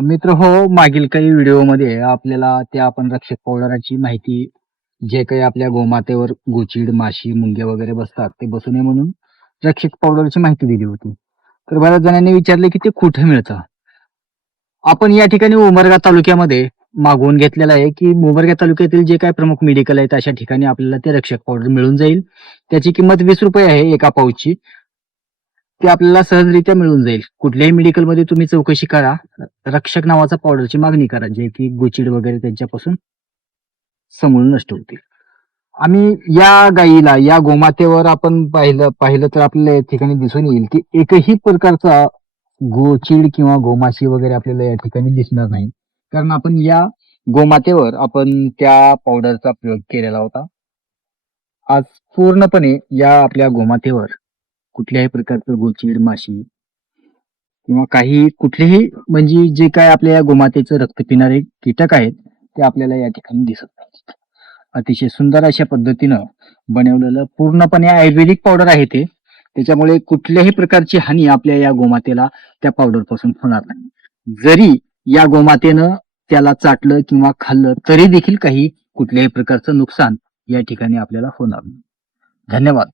मित्र हो, मागील काही व्हिडिओमध्ये आपल्याला त्या आपण रक्षक पावडराची माहिती जे काही आपल्या गोमातेवर गोचीड, माशी, मुंग्या वगैरे बसतात ते बसू नये म्हणून रक्षक पावडरची माहिती दिली होती. तर बऱ्याच जणांनी विचारले की ते कुठे मिळतं? आपण या ठिकाणी उमरगा तालुक्यामध्ये मागवून घेतलेलं आहे की उमरगा तालुक्यातील जे काही प्रमुख मेडिकल आहेत अशा ठिकाणी आपल्याला ते रक्षक पावडर मिळून जाईल. त्याची किंमत ₹20 आहे एका पाऊचची. ते आपल्याला सहजरित्या मिळून जाईल. कुठल्याही मेडिकलमध्ये तुम्ही चौकशी करा. रक्षक नावाचा पावडरची मागणी करा, जे की गोचीड वगैरे त्यांच्यापासून समूळ नष्ट होतील. आम्ही या गायीला, या गोमातेवर आपण पाहिलं पाहिलं तर आपल्याला या ठिकाणी दिसून येईल, की एकही प्रकारचा गोचीड किंवा गोमाशी वगैरे आपल्याला या ठिकाणी दिसणार नाही. कारण आपण त्या पावडरचा प्रयोग केलेला होता. आज पूर्णपणे या आपल्या गोमातेवर कुठल्याही प्रकारचं गोचीड, माशी किंवा काही कुठलेही म्हणजे जे काय आपल्या या गोमातेचं रक्त पिणारे कीटक आहेत, ते आपल्याला या ठिकाणी दिसत नाहीत. अतिशय सुंदर अशा पद्धतीनं बनवलेलं पूर्णपणे आयुर्वेदिक पावडर आहे ते. त्याच्यामुळे कुठल्याही प्रकारची हानी आपल्या या गोमातेला त्या पावडर पासून होणार नाही. जरी या गोमातेनं त्याला चाटलं किंवा खाल्लं तरी देखील काही कुठल्याही प्रकारचं नुकसान या ठिकाणी आपल्याला होणार नाही. धन्यवाद.